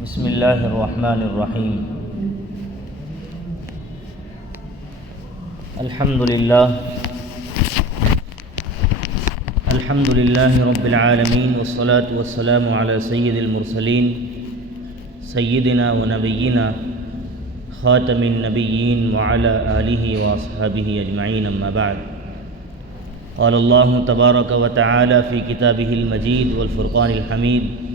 بسم اللہ الرحمن الرحیم الحمد للہ رب العالمین والصلاة والسلام علی سید المرسلین سیدنا و نبینا خاتم النبیین وعلی آلہ واصحابہ اجمعین اما بعد قال اللہ تبارک و تعالی فی کتابہ المجید والفرقان الحمید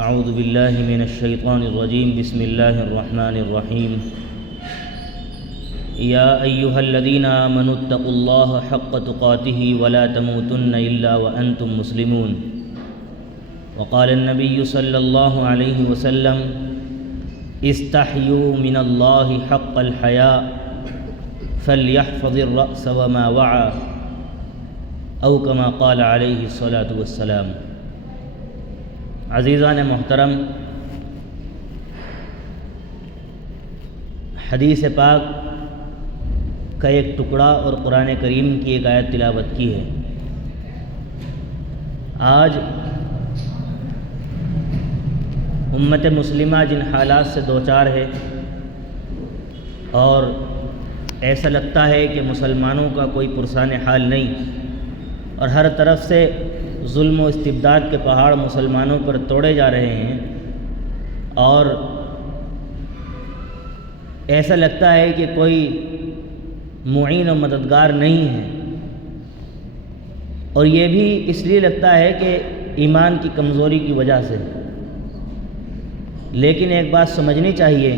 اعوذ باللہ من الشیطان الرجیم بسم اللہ الرحمن الرحیم یا ایہا الذین آمنوا اتقوا اللہ حق تقاتہ ولا تموتن الا وانتم مسلمون وقال النبی صلی اللہ علیہ وسلم استحیوا من اللہ حق الحیاء فلیحفظ الرأس وما وعى او کما قال علیہ الصلاۃ والسلام۔ عزیزان محترم، حدیث پاک کا ایک ٹکڑا اور قرآن کریم کی ایک آیت تلاوت کی ہے۔ آج امت مسلمہ جن حالات سے دوچار ہے اور ایسا لگتا ہے کہ مسلمانوں کا کوئی پرسان حال نہیں اور ہر طرف سے ظلم و استبداد کے پہاڑ مسلمانوں پر توڑے جا رہے ہیں، اور ایسا لگتا ہے کہ کوئی معین و مددگار نہیں ہے، اور یہ بھی اس لیے لگتا ہے کہ ایمان کی کمزوری کی وجہ سے۔ لیکن ایک بات سمجھنی چاہیے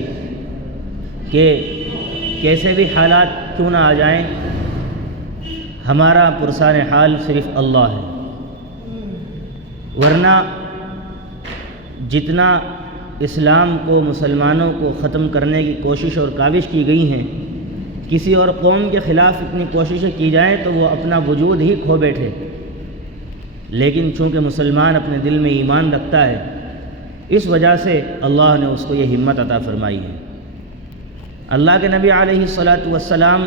کہ کیسے بھی حالات کیوں نہ آ جائیں، ہمارا پرسان حال صرف اللہ ہے، ورنہ جتنا اسلام کو، مسلمانوں کو ختم کرنے کی کوشش اور کاوش کی گئی ہیں، کسی اور قوم کے خلاف اتنی کوششیں کی جائیں تو وہ اپنا وجود ہی کھو بیٹھے، لیکن چونکہ مسلمان اپنے دل میں ایمان رکھتا ہے، اس وجہ سے اللہ نے اس کو یہ ہمت عطا فرمائی ہے۔ اللہ کے نبی علیہ الصلاۃ والسلام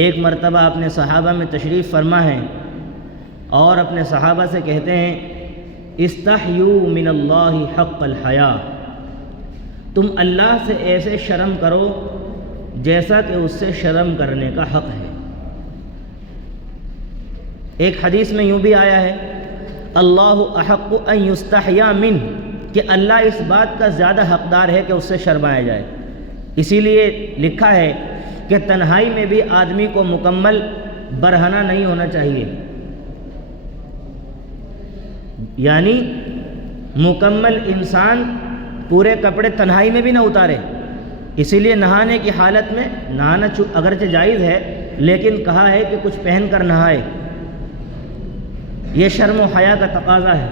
ایک مرتبہ اپنے صحابہ میں تشریف فرما ہیں اور اپنے صحابہ سے کہتے ہیں استحیوا من اللہ حق الحیاء، تم اللہ سے ایسے شرم کرو جیسا کہ اس سے شرم کرنے کا حق ہے۔ ایک حدیث میں یوں بھی آیا ہے اللہ احق ان یستحیا منہ، کہ اللہ اس بات کا زیادہ حقدار ہے کہ اس سے شرمایا جائے۔ اسی لیے لکھا ہے کہ تنہائی میں بھی آدمی کو مکمل برہنہ نہیں ہونا چاہیے، یعنی مکمل انسان پورے کپڑے تنہائی میں بھی نہ اتارے۔ اسی لیے نہانے کی حالت میں نہانا اگرچہ جائز ہے، لیکن کہا ہے کہ کچھ پہن کر نہائے، یہ شرم و حیا کا تقاضا ہے۔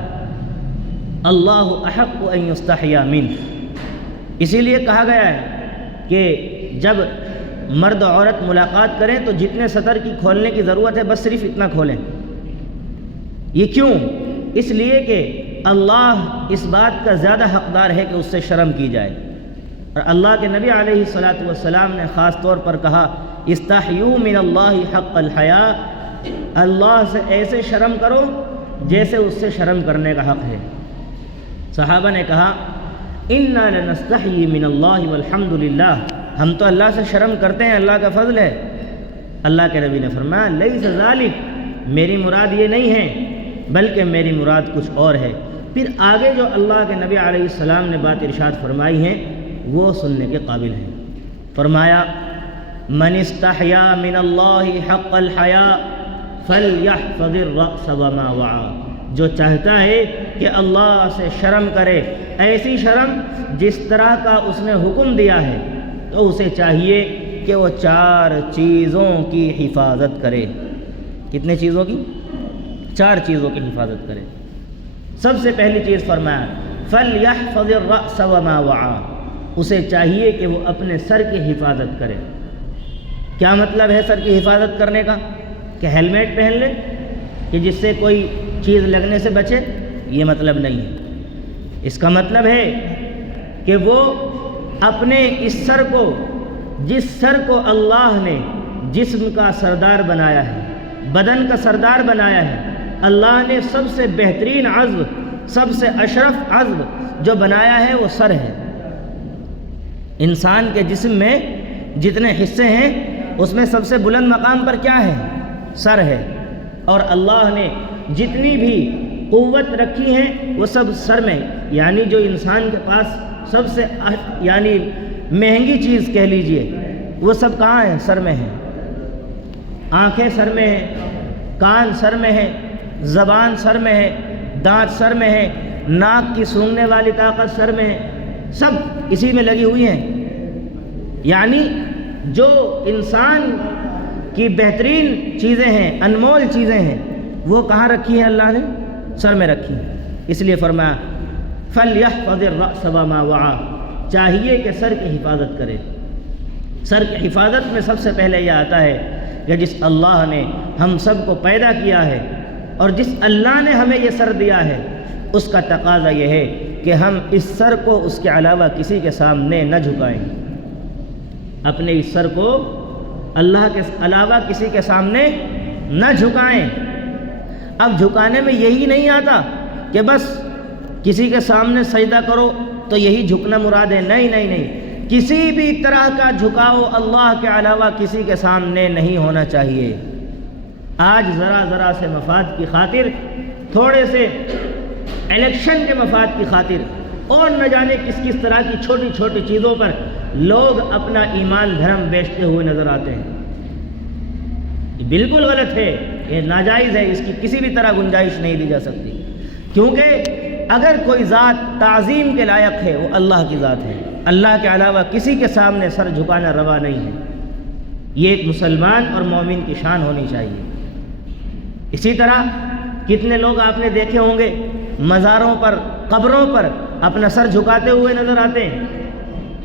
اللہ احق ان یستحیا منہ، اسی لیے کہا گیا ہے کہ جب مرد و عورت ملاقات کریں تو جتنے سطر کی کھولنے کی ضرورت ہے بس صرف اتنا کھولیں۔ یہ کیوں؟ اس لیے کہ اللہ اس بات کا زیادہ حقدار ہے کہ اس سے شرم کی جائے، اور اللہ کے نبی علیہ الصلاۃ والسلام نے خاص طور پر کہا استحیوا من اللہ حق الحیاء، اللہ سے ایسے شرم کرو جیسے اس سے شرم کرنے کا حق ہے۔ صحابہ نے کہا انا لنستحیی من اللہ والحمد للہ، ہم تو اللہ سے شرم کرتے ہیں، اللہ کا فضل ہے۔ اللہ کے نبی نے فرمایا لیس ذالک، میری مراد یہ نہیں ہے بلکہ میری مراد کچھ اور ہے۔ پھر آگے جو اللہ کے نبی علیہ السلام نے بات ارشاد فرمائی ہے وہ سننے کے قابل ہیں۔ فرمایا من استحیا من اللہ حق الحیاء فلیحفظ الرأس وما وعى، جو چاہتا ہے کہ اللہ سے شرم کرے، ایسی شرم جس طرح کا اس نے حکم دیا ہے، تو اسے چاہیے کہ وہ 4 چیزوں کی حفاظت کرے۔ کتنے چیزوں کی؟ 4 چیزوں کی حفاظت کرے۔ سب سے پہلی چیز فرمایا فَلْيَحْفَظِ الرَّأْسَ وَمَا وَعَى، اسے چاہیے کہ وہ اپنے سر کی حفاظت کرے۔ کیا مطلب ہے سر کی حفاظت کرنے کا؟ کہ ہیلمیٹ پہن لے کہ جس سے کوئی چیز لگنے سے بچے؟ یہ مطلب نہیں ہے۔ اس کا مطلب ہے کہ وہ اپنے اس سر کو، جس سر کو اللہ نے جسم کا سردار بنایا ہے، بدن کا سردار بنایا ہے، اللہ نے سب سے بہترین عضو سب سے اشرف عضو جو بنایا ہے وہ سر ہے۔ انسان کے جسم میں جتنے حصے ہیں اس میں سب سے بلند مقام پر کیا ہے؟ سر ہے۔ اور اللہ نے جتنی بھی قوت رکھی ہے وہ سب سر میں، یعنی جو انسان کے پاس سب سے یعنی مہنگی چیز کہہ لیجئے وہ سب کہاں ہے؟ سر میں ہے۔ آنکھیں سر میں ہیں، کان سر میں ہے، زبان سر میں ہے، دانت سر میں ہے، ناک کی سونگھنے والی طاقت سر میں ہے، سب اسی میں لگی ہوئی ہیں۔ یعنی جو انسان کی بہترین چیزیں ہیں، انمول چیزیں ہیں، وہ کہاں رکھی ہیں؟ اللہ نے سر میں رکھی ہیں۔ اس لیے فرمایا فَلْيَحْفَظِ الرَّأْسَ وَمَا وَعَى، چاہیے کہ سر کی حفاظت کرے۔ سر کی حفاظت میں سب سے پہلے یہ آتا ہے کہ جس اللہ نے ہم سب کو پیدا کیا ہے اور جس اللہ نے ہمیں یہ سر دیا ہے، اس کا تقاضا یہ ہے کہ ہم اس سر کو اس کے علاوہ کسی کے سامنے نہ جھکائیں۔ اپنے اس سر کو اللہ کے علاوہ کسی کے سامنے نہ جھکائیں۔ اب جھکانے میں یہی نہیں آتا کہ بس کسی کے سامنے سجدہ کرو تو یہی جھکنا مراد ہے، نہیں نہیں نہیں، کسی بھی طرح کا جھکاؤ اللہ کے علاوہ کسی کے سامنے نہیں ہونا چاہیے۔ آج ذرا سے مفاد کی خاطر، تھوڑے سے الیکشن کے مفاد کی خاطر اور نہ جانے کس طرح کی چھوٹی چھوٹی چیزوں پر لوگ اپنا ایمان دھرم بیچتے ہوئے نظر آتے ہیں۔ یہ بالکل غلط ہے، یہ ناجائز ہے، اس کی کسی بھی طرح گنجائش نہیں دی جا سکتی، کیونکہ اگر کوئی ذات تعظیم کے لائق ہے وہ اللہ کی ذات ہے۔ اللہ کے علاوہ کسی کے سامنے سر جھکانا روا نہیں ہے۔ یہ ایک مسلمان اور مومن کی شان ہونی چاہیے۔ اسی طرح کتنے لوگ آپ نے دیکھے ہوں گے مزاروں پر، قبروں پر اپنا سر جھکاتے ہوئے نظر آتے ہیں،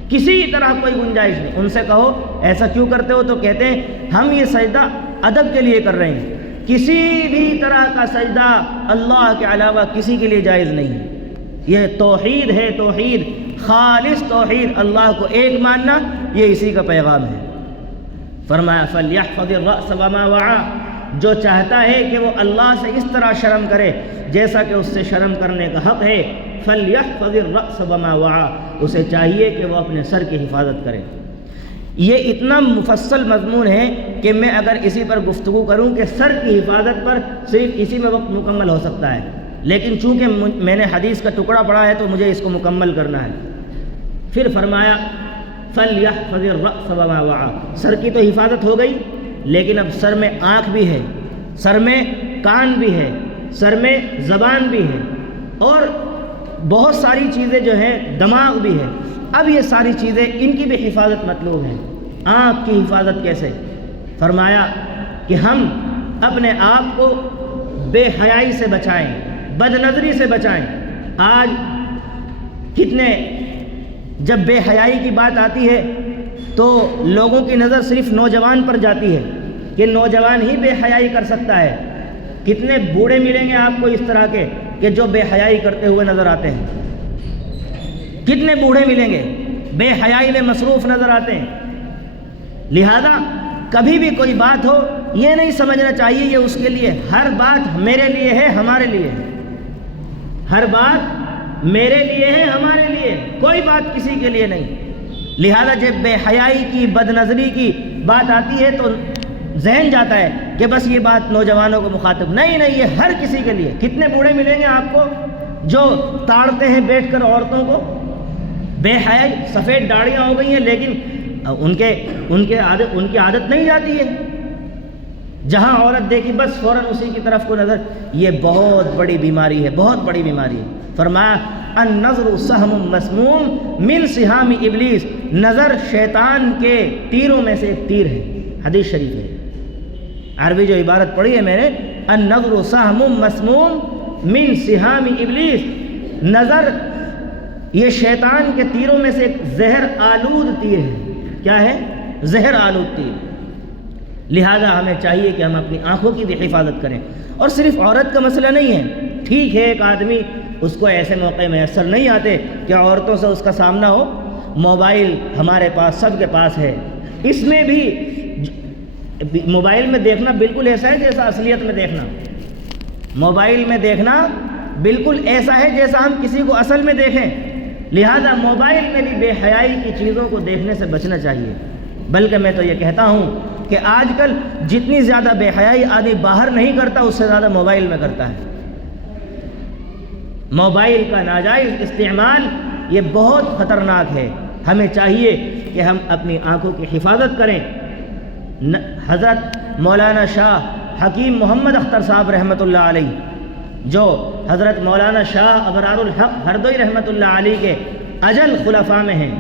کسی طرح کوئی گنجائش نہیں۔ ان سے کہو ایسا کیوں کرتے ہو تو کہتے ہیں ہم یہ سجدہ ادب کے لیے کر رہے ہیں۔ کسی بھی طرح کا سجدہ اللہ کے علاوہ کسی کے لیے جائز نہیں ہے۔ یہ توحید ہے، توحید، خالص توحید، اللہ کو ایک ماننا، یہ اسی کا پیغام ہے۔ فرمایا فَلْيَحْفَظِ الرَّأْسَ وَمَا وَعَى، جو چاہتا ہے کہ وہ اللہ سے اس طرح شرم کرے جیسا کہ اس سے شرم کرنے کا حق ہے، فَلْيَحْفَظِ الرَّأْسَ وَمَا وَعَى، اسے چاہیے کہ وہ اپنے سر کی حفاظت کرے۔ یہ اتنا مفصل مضمون ہے کہ میں اگر اسی پر گفتگو کروں کہ سر کی حفاظت پر صرف اسی میں وقت مکمل ہو سکتا ہے، لیکن چونکہ میں نے حدیث کا ٹکڑا پڑھا ہے تو مجھے اس کو مکمل کرنا ہے۔ پھر فرمایا فَلْيَحْفَظِ الرَّأْسَ وَمَا وَعَى، سر کی تو حفاظت ہو گئی، لیکن اب سر میں آنکھ بھی ہے، سر میں کان بھی ہے، سر میں زبان بھی ہے، اور بہت ساری چیزیں جو ہیں، دماغ بھی ہے۔ اب یہ ساری چیزیں، ان کی بھی حفاظت مطلوب ہے۔ آنکھ کی حفاظت کیسے؟ فرمایا کہ ہم اپنے آپ کو بے حیائی سے بچائیں، بد نظری سے بچائیں۔ آج کتنے جب بے حیائی کی بات آتی ہے تو لوگوں کی نظر صرف نوجوان پر جاتی ہے کہ نوجوان ہی بے حیائی کر سکتا ہے۔ کتنے بوڑھے ملیں گے آپ کو اس طرح کے کہ جو بے حیائی کرتے ہوئے نظر آتے ہیں؟ کتنے بوڑھے ملیں گے بے حیائی میں مصروف نظر آتے ہیں؟ لہذا کبھی بھی کوئی بات ہو یہ نہیں سمجھنا چاہیے یہ اس کے لیے، ہر بات میرے لیے ہے، ہمارے لیے ہے، ہر بات میرے لیے ہے، ہمارے لیے، کوئی بات کسی کے لیے نہیں۔ لہذا جب بے حیائی کی، بد نظری کی بات آتی ہے تو ذہن جاتا ہے کہ بس یہ بات نوجوانوں کو مخاطب، نہیں نہیں، یہ ہر کسی کے لیے۔ کتنے بوڑھے ملیں گے آپ کو جو تاڑتے ہیں بیٹھ کر عورتوں کو، بے حیائی، سفید داڑیاں ہو گئی ہیں لیکن ان کی عادت نہیں جاتی ہے، جہاں عورت دیکھی بس فوراً اسی کی طرف کو نظر۔ یہ بہت بڑی بیماری ہے، بہت بڑی بیماری ہے۔ فرمایا النظر سہم مسموم من سہام ابلیس، نظر شیطان کے تیروں میں سے ایک تیر ہے، حدیث شریف ہے۔ عربی جو عبارت پڑھی ہے میں نے، النظر سہم مسموم من سہام ابلیس، نظر یہ شیطان کے تیروں میں سے ایک زہر آلود تیر ہے۔ کیا ہے؟ زہر آلود تیر۔ لہذا ہمیں چاہیے کہ ہم اپنی آنکھوں کی بھی حفاظت کریں۔ اور صرف عورت کا مسئلہ نہیں ہے، ٹھیک ہے ایک آدمی اس کو ایسے موقع میسر نہیں آتے کہ عورتوں سے اس کا سامنا ہو، موبائل ہمارے پاس، سب کے پاس ہے، اس میں بھی موبائل میں دیکھنا بالکل ایسا ہے جیسا اصلیت میں دیکھنا۔ موبائل میں دیکھنا بالکل ایسا ہے جیسا ہم کسی کو اصل میں دیکھیں، لہذا موبائل میں بھی بے حیائی کی چیزوں کو دیکھنے سے بچنا چاہیے۔ بلکہ میں تو یہ کہتا ہوں کہ آج کل جتنی زیادہ بے حیائی آدمی باہر نہیں کرتا، اس سے زیادہ موبائل میں کرتا ہے۔ موبائل کا ناجائز استعمال یہ بہت خطرناک ہے۔ ہمیں چاہیے کہ ہم اپنی آنکھوں کی حفاظت کریں۔ حضرت مولانا شاہ حکیم محمد اختر صاحب رحمۃ اللہ علیہ، جو حضرت مولانا شاہ ابرار الحق ہردوئی رحمۃ اللہ علیہ کے اجل خلفاء میں ہیں،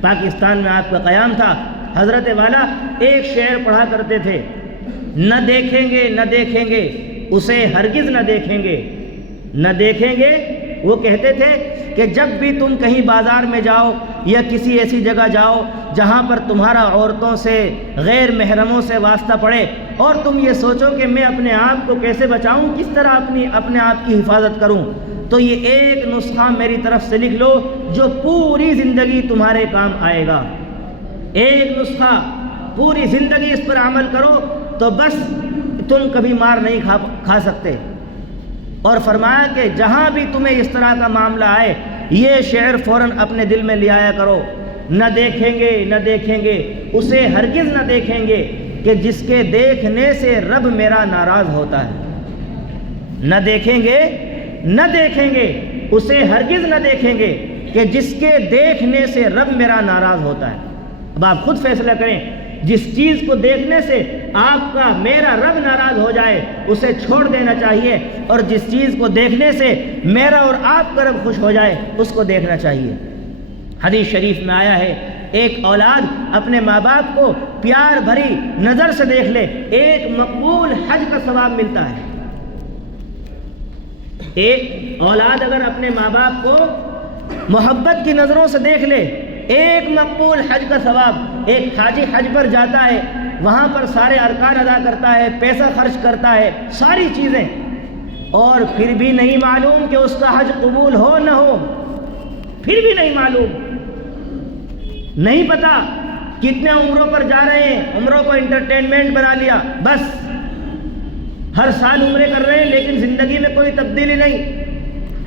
پاکستان میں آپ کا قیام تھا، حضرت والا ایک شعر پڑھا کرتے تھے، نہ دیکھیں گے نہ دیکھیں گے اسے ہرگز نہ دیکھیں گے، نہ دیکھیں گے۔ وہ کہتے تھے کہ جب بھی تم کہیں بازار میں جاؤ یا کسی ایسی جگہ جاؤ جہاں پر تمہارا عورتوں سے غیر محرموں سے واسطہ پڑے اور تم یہ سوچو کہ میں اپنے آپ کو کیسے بچاؤں، کس طرح اپنے آپ کی حفاظت کروں، تو یہ ایک نسخہ میری طرف سے لکھ لو جو پوری زندگی تمہارے کام آئے گا۔ ایک نسخہ، پوری زندگی اس پر عمل کرو تو بس تم کبھی مار نہیں کھا سکتے۔ اور فرمایا کہ جہاں بھی تمہیں اس طرح کا معاملہ آئے یہ شعر فوراً اپنے دل میں لے آیا کرو، نہ دیکھیں گے نہ دیکھیں گے اسے ہرگز نہ دیکھیں گے کہ جس کے دیکھنے سے رب میرا ناراض ہوتا ہے۔ نہ دیکھیں گے نہ دیکھیں گے اسے ہرگز نہ دیکھیں گے کہ جس کے دیکھنے سے رب میرا ناراض ہوتا ہے۔ اب آپ خود فیصلہ کریں، جس چیز کو دیکھنے سے آپ کا میرا رب ناراض ہو جائے اسے چھوڑ دینا چاہیے، اور جس چیز کو دیکھنے سے میرا اور آپ کا رب خوش ہو جائے اس کو دیکھنا چاہیے۔ حدیث شریف میں آیا ہے، ایک اولاد اپنے ماں باپ کو پیار بھری نظر سے دیکھ لے ایک مقبول حج کا ثواب ملتا ہے۔ ایک اولاد اگر اپنے ماں باپ کو محبت کی نظروں سے دیکھ لے ایک مقبول حج کا ثواب۔ ایک حاجی حج پر جاتا ہے، وہاں پر سارے ارکان ادا کرتا ہے، پیسہ خرچ کرتا ہے، ساری چیزیں، اور پھر بھی نہیں معلوم کہ اس کا حج قبول ہو نہ ہو، پھر بھی نہیں معلوم، نہیں پتا کتنے عمروں پر جا رہے ہیں، عمروں کو انٹرٹینمنٹ بنا لیا، بس ہر سال عمرے کر رہے ہیں لیکن زندگی میں کوئی تبدیلی نہیں۔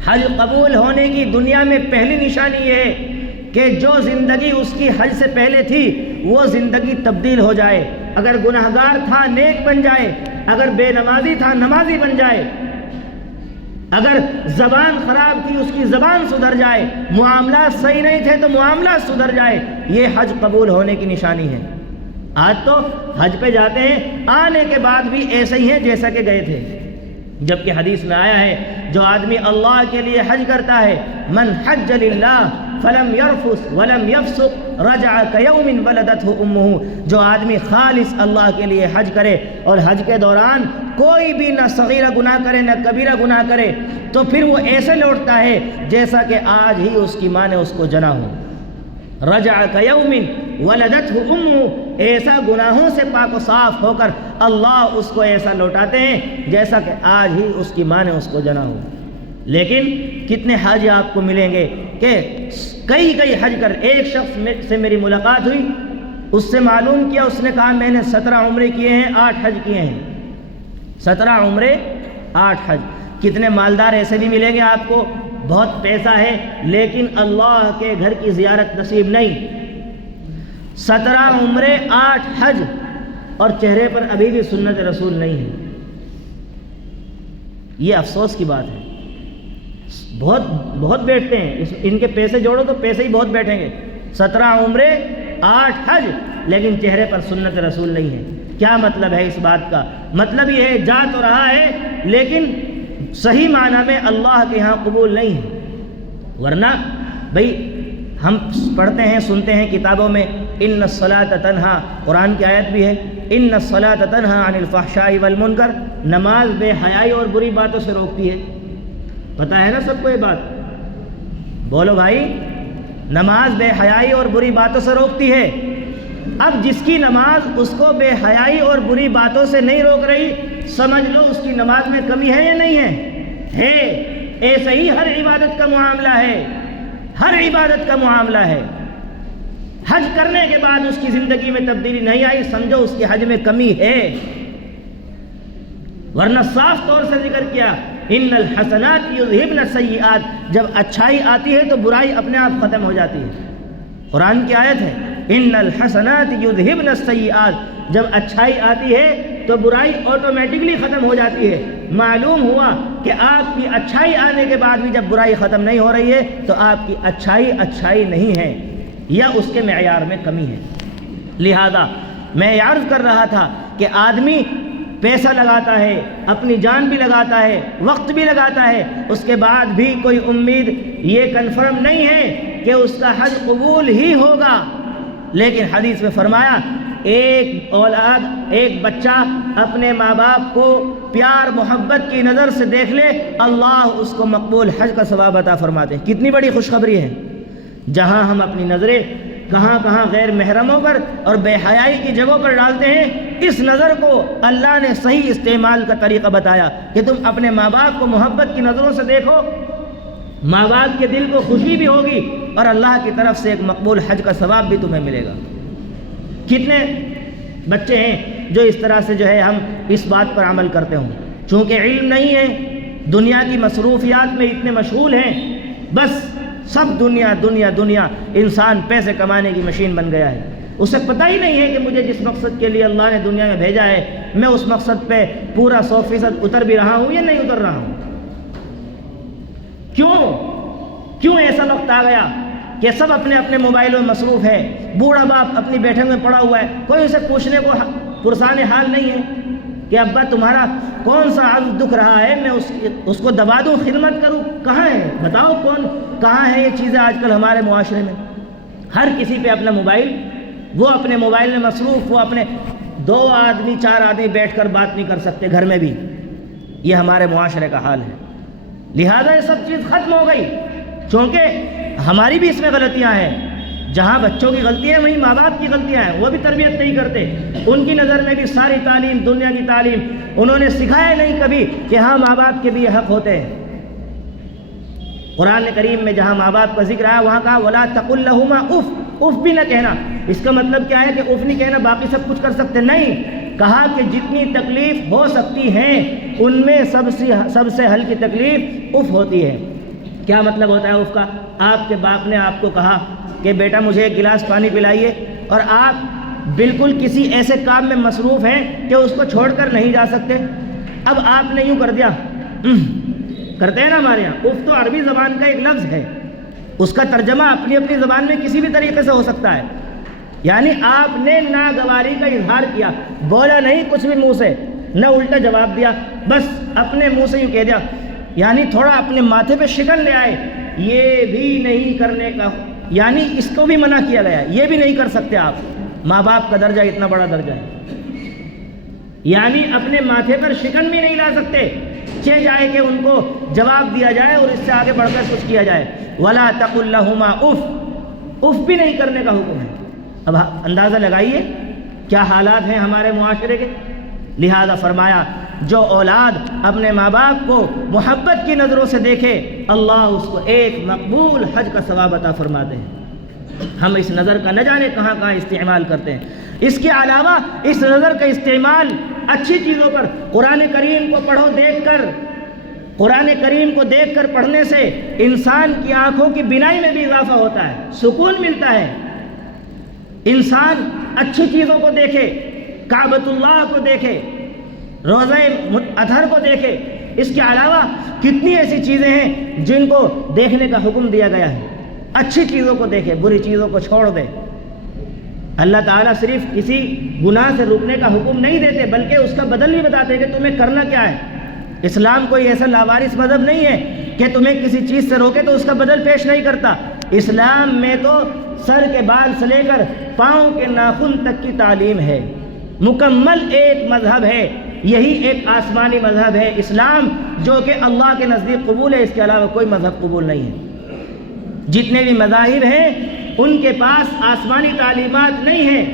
حج قبول ہونے کی دنیا میں پہلی نشانی یہ ہے کہ جو زندگی اس کی حج سے پہلے تھی وہ زندگی تبدیل ہو جائے، اگر گناہگار تھا نیک بن جائے، اگر بے نمازی تھا نمازی بن جائے، اگر زبان خراب تھی اس کی زبان سدھر جائے، معاملات صحیح نہیں تھے تو معاملات سدھر جائے، یہ حج قبول ہونے کی نشانی ہے۔ آج تو حج پہ جاتے ہیں آنے کے بعد بھی ایسے ہی ہیں جیسا کہ گئے تھے، جبکہ حدیث میں آیا ہے جو آدمی اللہ کے لیے حج کرتا ہے، من حج للہ فلم یرفث ولم یفسق رجع کیوم ولدتہ امہ، جو آدمی خالص اللہ کے لیے حج کرے اور حج کے دوران کوئی بھی نہ صغیرہ گناہ کرے نہ کبیرہ گناہ کرے تو پھر وہ ایسے لوٹتا ہے جیسا کہ آج ہی اس کی ماں نے اس کو جنا ہو۔ رجع کیوم ولدتہ امہ، ایسا گناہوں سے پاک و صاف ہو کر اللہ اس کو ایسا لوٹاتے ہیں جیسا کہ آج ہی اس کی ماں نے اس کو جنا ہو۔ لیکن کتنے حاجی آپ کو ملیں گے کہ کئی حج کر، ایک شخص سے میری ملاقات ہوئی، اس سے معلوم کیا، اس نے کہا میں نے 17 عمرے کیے ہیں، 8 حج کیے ہیں، 17 عمرے 8 حج۔ کتنے مالدار ایسے بھی ملیں گے آپ کو، بہت پیسہ ہے لیکن اللہ کے گھر کی زیارت نصیب نہیں، 17 عمرے 8 حج اور چہرے پر ابھی بھی سنت رسول نہیں ہے۔ یہ افسوس کی بات ہے، بہت بیٹھتے ہیں، ان کے پیسے جوڑو تو پیسے ہی بہت بیٹھیں گے، 17 عمرے 8 حج لیکن چہرے پر سنت رسول نہیں ہے۔ کیا مطلب ہے اس بات کا؟ مطلب یہ ہے جا تو رہا ہے لیکن صحیح معنی میں اللہ کے ہاں قبول نہیں ہے۔ ورنہ بھئی ہم پڑھتے ہیں سنتے ہیں کتابوں میں ان الصلاۃ تنہا، قرآن کی آیت بھی ہے ان الصلاۃ تنہا عن الفحشاء والمنکر، نماز بے حیائی اور بری باتوں سے روکتی ہے۔ پتہ ہے نا سب کو یہ بات؟ بولو بھائی، نماز بے حیائی اور بری باتوں سے روکتی ہے۔ اب جس کی نماز اس کو بے حیائی اور بری باتوں سے نہیں روک رہی، سمجھ لو اس کی نماز میں کمی ہے یا نہیں ہے؟ ایسا ہی ہر عبادت کا معاملہ ہے، ہر عبادت کا معاملہ ہے۔ حج کرنے کے بعد اس کی زندگی میں تبدیلی نہیں آئی، سمجھو اس کے حج میں کمی ہے، ورنہ صاف طور سے ذکر کیا ان الحسنات یذہبن السیئات، جب اچھائی آتی ہے تو برائی اپنے آپ ختم ہو جاتی ہے۔ قرآن کی آیت ہے ان الحسنات یذہبن السیئات، جب اچھائی آتی ہے تو برائی آٹومیٹکلی ختم ہو جاتی ہے۔ معلوم ہوا کہ آپ کی اچھائی آنے کے بعد بھی جب برائی ختم نہیں ہو رہی ہے تو آپ کی اچھائی نہیں ہے یا اس کے معیار میں کمی ہے۔ لہذا میں عرض کر رہا تھا کہ آدمی پیسہ لگاتا ہے، اپنی جان بھی لگاتا ہے، وقت بھی لگاتا ہے، اس کے بعد بھی کوئی امید یہ کنفرم نہیں ہے کہ اس کا حج قبول ہی ہوگا۔ لیکن حدیث میں فرمایا ایک بچہ اپنے ماں باپ کو پیار محبت کی نظر سے دیکھ لے، اللہ اس کو مقبول حج کا ثواب عطا فرماتے ہیں۔ کتنی بڑی خوشخبری ہے۔ جہاں ہم اپنی نظریں کہاں غیر محرموں پر اور بے حیائی کی جگہوں پر ڈالتے ہیں، اس نظر کو اللہ نے صحیح استعمال کا طریقہ بتایا کہ تم اپنے ماں باپ کو محبت کی نظروں سے دیکھو، ماں باپ کے دل کو خوشی بھی ہوگی اور اللہ کی طرف سے ایک مقبول حج کا ثواب بھی تمہیں ملے گا۔ کتنے بچے ہیں جو اس طرح سے ہم اس بات پر عمل کرتے ہوں، چونکہ علم نہیں ہے، دنیا کی مصروفیات میں اتنے مشغول ہیں، بس سب دنیا، انسان پیسے کمانے کی مشین بن گیا ہے۔ اسے پتہ ہی نہیں ہے کہ مجھے جس مقصد کے لیے اللہ نے دنیا میں بھیجا ہے میں اس مقصد پہ پورا 100% اتر بھی رہا ہوں یا نہیں اتر رہا ہوں۔ کیوں ایسا وقت آ گیا کہ سب اپنے موبائلوں میں مصروف ہے، بوڑھا باپ اپنی بیٹھک میں پڑا ہوا ہے، کوئی اسے پوچھنے کو پرسان حال نہیں ہے کہ ابا تمہارا کون سا عرض دکھ رہا ہے، میں اس کو دبا دوں، خدمت کروں، کہاں ہے بتاؤ، کہاں ہے یہ چیزیں آج کل ہمارے معاشرے میں؟ ہر کسی پہ اپنا موبائل، وہ اپنے موبائل میں مصروف، وہ اپنے 2 آدمی 4 آدمی بیٹھ کر بات نہیں کر سکتے گھر میں بھی۔ یہ ہمارے معاشرے کا حال ہے۔ لہذا یہ سب چیز ختم ہو گئی، چونکہ ہماری بھی اس میں غلطیاں ہیں۔ جہاں بچوں کی غلطیاں ہیں وہیں ماں باپ کی غلطیاں ہیں، وہ بھی تربیت نہیں کرتے۔ ان کی نظر میں بھی ساری تعلیم، دنیا کی تعلیم انہوں نے سکھایا نہیں کبھی کہ ہاں ماں باپ کے بھی یہ حق ہوتے ہیں۔ قرآن کریم میں جہاں ماں باپ کا ذکر آیا وہاں کہا وَلَا تَقُلْ لَهُمَا اف بھی نہ کہنا۔ اس کا مطلب کیا ہے کہ اف نہیں کہنا باقی سب کچھ کر سکتے؟ نہیں، کہا کہ جتنی تکلیف ہو سکتی ہیں ان میں سب سے ہلکی تکلیف اف ہوتی ہے۔ کیا مطلب ہوتا ہے اف کا؟ آپ کے باپ نے آپ کو کہا کہ بیٹا مجھے ایک گلاس پانی پلائیے، اور آپ بالکل کسی ایسے کام میں مصروف ہیں کہ اس کو چھوڑ کر نہیں جا سکتے۔ اب آپ نے یوں کر دیا، کرتے ہیں نا ہمارے یہاں، اف تو عربی زبان کا ایک لفظ ہے، اس کا ترجمہ اپنی زبان میں کسی بھی طریقے سے ہو سکتا ہے۔ یعنی آپ نے ناگواری کا اظہار کیا، بولا نہیں کچھ بھی منہ سے، نہ الٹا جواب دیا، بس اپنے منہ سے یوں کہہ دیا، یعنی تھوڑا اپنے ماتھے پہ شکن لے آئے۔ یہ بھی نہیں کرنے کا، یعنی اس کو بھی منع کیا گیا ہے، یہ بھی نہیں کر سکتے آپ۔ ماں باپ کا درجہ اتنا بڑا درجہ ہے، یعنی اپنے ماتھے پر شکن بھی نہیں لا سکتے، جائے کہ ان کو جواب دیا جائے اور اس سے آگے بڑھ کر کچھ کیا جائے۔ وَلَا تَقُلْ لَهُمَا اف بھی نہیں کرنے کا حکم ہے۔ اب اندازہ لگائیے کیا حالات ہیں ہمارے معاشرے کے۔ لہذا فرمایا جو اولاد اپنے ماں باپ کو محبت کی نظروں سے دیکھے اللہ اس کو ایک مقبول حج کا ثواب عطا فرماتے ہیں۔ ہم اس نظر کا نہ جانے کہاں استعمال کرتے ہیں۔ اس کے علاوہ اس نظر کا استعمال اچھی چیزوں پر، قرآن کریم کو پڑھو دیکھ کر، قرآن کریم کو دیکھ کر پڑھنے سے انسان کی آنکھوں کی بینائی میں بھی اضافہ ہوتا ہے، سکون ملتا ہے۔ انسان اچھی چیزوں کو دیکھے، کعبۃ اللہ کو دیکھے، روزہ اطہر کو دیکھے۔ اس کے علاوہ کتنی ایسی چیزیں ہیں جن کو دیکھنے کا حکم دیا گیا ہے۔ اچھی چیزوں کو دیکھے، بری چیزوں کو چھوڑ دے۔ اللہ تعالیٰ صرف کسی گناہ سے روکنے کا حکم نہیں دیتے بلکہ اس کا بدل بھی بتاتے ہیں کہ تمہیں کرنا کیا ہے۔ اسلام کوئی ایسا لاوارث مذہب نہیں ہے کہ تمہیں کسی چیز سے روکے تو اس کا بدل پیش نہیں کرتا۔ اسلام میں تو سر کے بال سے لے کر پاؤں کے ناخن تک کی تعلیم ہے، مکمل ایک مذہب ہے، یہی ایک آسمانی مذہب ہے اسلام، جو کہ اللہ کے نزدیک قبول ہے، اس کے علاوہ کوئی مذہب قبول نہیں ہے۔ جتنے بھی مذاہب ہیں ان کے پاس آسمانی تعلیمات نہیں ہیں،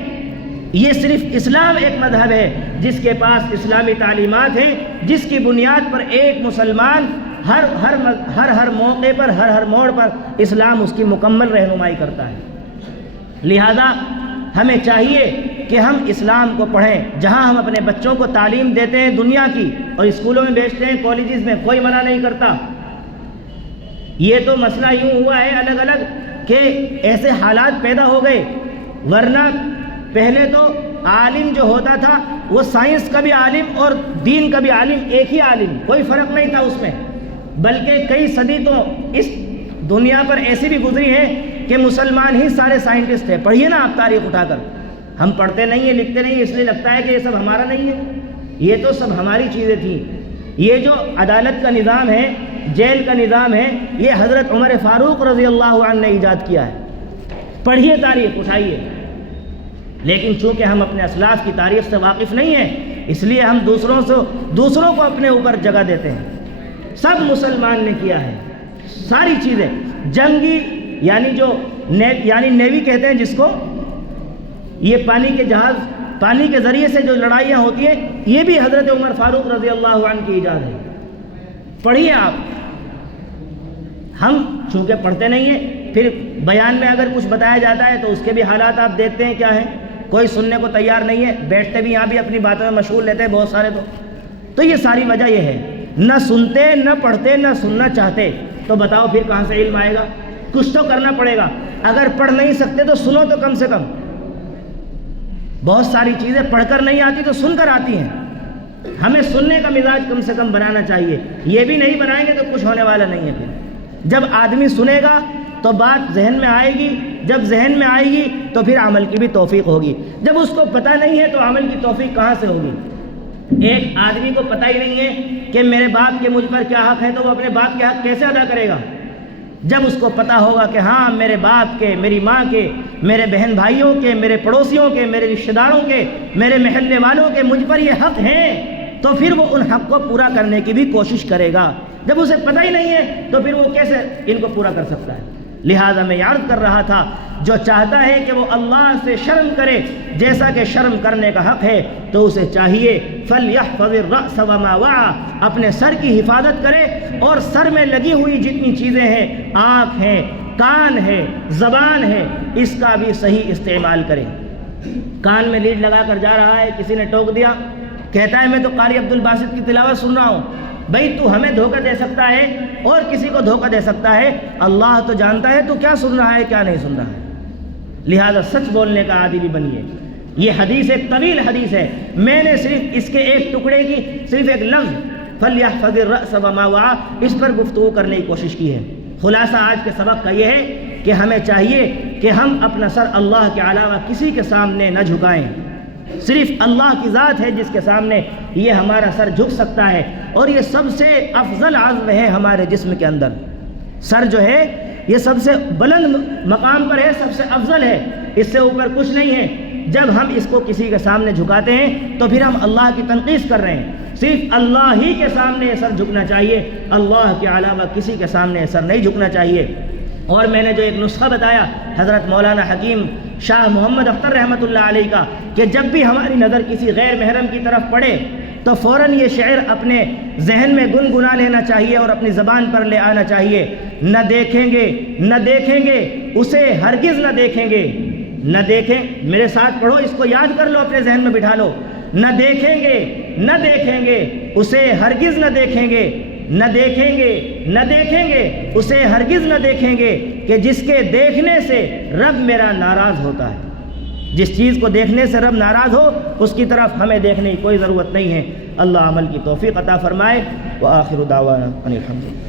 یہ صرف اسلام ایک مذہب ہے جس کے پاس اسلامی تعلیمات ہیں، جس کی بنیاد پر ایک مسلمان ہر موقع پر، ہر موڑ پر اسلام اس کی مکمل رہنمائی کرتا ہے۔ لہذا ہمیں چاہیے کہ ہم اسلام کو پڑھیں، جہاں ہم اپنے بچوں کو تعلیم دیتے ہیں دنیا کی اور اسکولوں میں بھیجتے ہیں، کالجز میں، کوئی منع نہیں کرتا۔ یہ تو مسئلہ یوں ہوا ہے الگ الگ کہ ایسے حالات پیدا ہو گئے، ورنہ پہلے تو عالم جو ہوتا تھا وہ سائنس کا بھی عالم اور دین کا بھی عالم ایک ہی عالم، کوئی فرق نہیں تھا اس میں، بلکہ کئی صدی تو اس دنیا پر ایسی بھی گزری ہے کہ مسلمان ہی سارے سائنٹسٹ تھے۔ پڑھیے نا آپ تاریخ اٹھا کر، ہم پڑھتے نہیں ہیں، لکھتے نہیں ہیں، اس لیے لگتا ہے کہ یہ سب ہمارا نہیں ہے، یہ تو سب ہماری چیزیں تھیں۔ یہ جو عدالت کا نظام ہے، جیل کا نظام ہے، یہ حضرت عمر فاروق رضی اللہ عنہ نے ایجاد کیا ہے۔ پڑھیے تاریخ، اٹھائیے۔ لیکن چونکہ ہم اپنے اسلاف کی تاریخ سے واقف نہیں ہیں، اس لیے ہم دوسروں کو اپنے اوپر جگہ دیتے ہیں۔ سب مسلمان نے کیا ہے، ساری چیزیں جنگی، یعنی نیوی کہتے ہیں جس کو، یہ پانی کے جہاز، پانی کے ذریعے سے جو لڑائیاں ہوتی ہیں، یہ بھی حضرت عمر فاروق رضی اللہ عنہ کی ایجاد ہے۔ پڑھیے آپ۔ ہم چونکہ پڑھتے نہیں ہیں، پھر بیان میں اگر کچھ بتایا جاتا ہے تو اس کے بھی حالات آپ دیکھتے ہیں کیا ہیں، کوئی سننے کو تیار نہیں ہے، بیٹھتے بھی یہاں بھی اپنی باتوں میں مشغول رہتے ہیں بہت سارے۔ تو یہ ساری وجہ یہ ہے، نہ سنتے، نہ پڑھتے، نہ سننا چاہتے، تو بتاؤ پھر کہاں سے علم آئے گا؟ کچھ تو کرنا پڑے گا۔ اگر پڑھ نہیں سکتے تو سنو تو کم سے کم۔ بہت ساری چیزیں پڑھ کر نہیں آتی تو سن کر آتی ہیں، ہمیں سننے کا مزاج کم سے کم بنانا چاہیے۔ یہ بھی نہیں بنائیں گے تو کچھ ہونے والا نہیں ہے۔ پھر جب آدمی سنے گا تو بات ذہن میں آئے گی، جب ذہن میں آئے گی تو پھر عمل کی بھی توفیق ہوگی۔ جب اس کو پتہ نہیں ہے تو عمل کی توفیق کہاں سے ہوگی؟ ایک آدمی کو پتہ ہی نہیں ہے کہ میرے باپ کے مجھ پر کیا حق ہے، تو وہ اپنے باپ کے حق کیسے ادا کرے گا؟ جب اس کو پتہ ہوگا کہ ہاں میرے باپ کے، میری ماں کے، میرے بہن بھائیوں کے، میرے پڑوسیوں کے، میرے رشتہ داروں کے، میرے محلے والوں کے مجھ پر یہ حق ہیں، تو پھر وہ ان حق کو پورا کرنے کی بھی کوشش کرے گا۔ جب اسے پتہ ہی نہیں ہے تو پھر وہ کیسے ان کو پورا کر سکتا ہے؟ لہٰذا میں عرض کر رہا تھا، جو چاہتا ہے کہ وہ اللہ سے شرم کرے جیسا کہ شرم کرنے کا حق ہے، تو اسے چاہیے فَلْيَحْفَظِ الرَّأْسَ وَمَا وَعَى، اپنے سر کی حفاظت کرے، اور سر میں لگی ہوئی جتنی چیزیں ہیں، آنکھ ہے، کان ہے، زبان ہے، اس کا بھی صحیح استعمال کرے۔ کان میں لیڈ لگا کر جا رہا ہے، کسی نے ٹوک دیا، کہتا ہے میں تو قاری عبد الباسط کی تلاوت سن رہا ہوں۔ بھائی تو ہمیں دھوکہ دے سکتا ہے اور کسی کو دھوکہ دے سکتا ہے، اللہ تو جانتا ہے تو کیا سن رہا ہے کیا نہیں سن رہا ہے۔ لہذا سچ بولنے کا عادی بھی بنیے۔ یہ حدیث ایک طویل حدیث ہے، میں نے صرف اس کے ایک ٹکڑے کی، صرف ایک لفظ فَلْيَحْفَظِ الرَّأْسَ وَمَا وَعَى، اس پر گفتگو کرنے کی کوشش کی ہے۔ خلاصہ آج کے سبق کا یہ ہے کہ ہمیں چاہیے کہ ہم اپنا سر اللہ کے علاوہ کسی کے سامنے نہ جھکائیں، صرف اللہ کی ذات ہے جس کے سامنے یہ ہمارا سر جھک سکتا ہے، اور یہ سب سے افضل عزم ہے ہمارے جسم کے اندر۔ سر جو ہے یہ سب سے بلند مقام پر ہے، سب سے افضل ہے، اس سے اوپر کچھ نہیں ہے۔ جب ہم اس کو کسی کے سامنے جھکاتے ہیں تو پھر ہم اللہ کی تنقیص کر رہے ہیں۔ صرف اللہ ہی کے سامنے یہ سر جھکنا چاہیے، اللہ کے علاوہ کسی کے سامنے یہ سر نہیں جھکنا چاہیے۔ اور میں نے جو ایک نسخہ بتایا حضرت مولانا حکیم شاہ محمد اختر رحمۃ اللہ علیہ کا، کہ جب بھی ہماری نظر کسی غیر محرم کی طرف پڑے تو فوراً یہ شعر اپنے ذہن میں گنگنا لینا چاہیے اور اپنی زبان پر لے آنا چاہیے۔ نہ دیکھیں گے، نہ دیکھیں گے، اسے ہرگز نہ دیکھیں گے، نہ دیکھیں، میرے ساتھ پڑھو، اس کو یاد کر لو، اپنے ذہن میں بٹھا لو۔ نہ دیکھیں گے، نہ دیکھیں گے، اسے ہرگز نہ دیکھیں گے، نہ دیکھیں گے، نہ دیکھیں گے، اسے ہرگز نہ دیکھیں گے، کہ جس کے دیکھنے سے رب میرا ناراض ہوتا ہے۔ جس چیز کو دیکھنے سے رب ناراض ہو اس کی طرف ہمیں دیکھنے کی کوئی ضرورت نہیں ہے۔ اللہ عمل کی توفیق عطا فرمائے۔ وآخر دعوانا ان الحمد للہ۔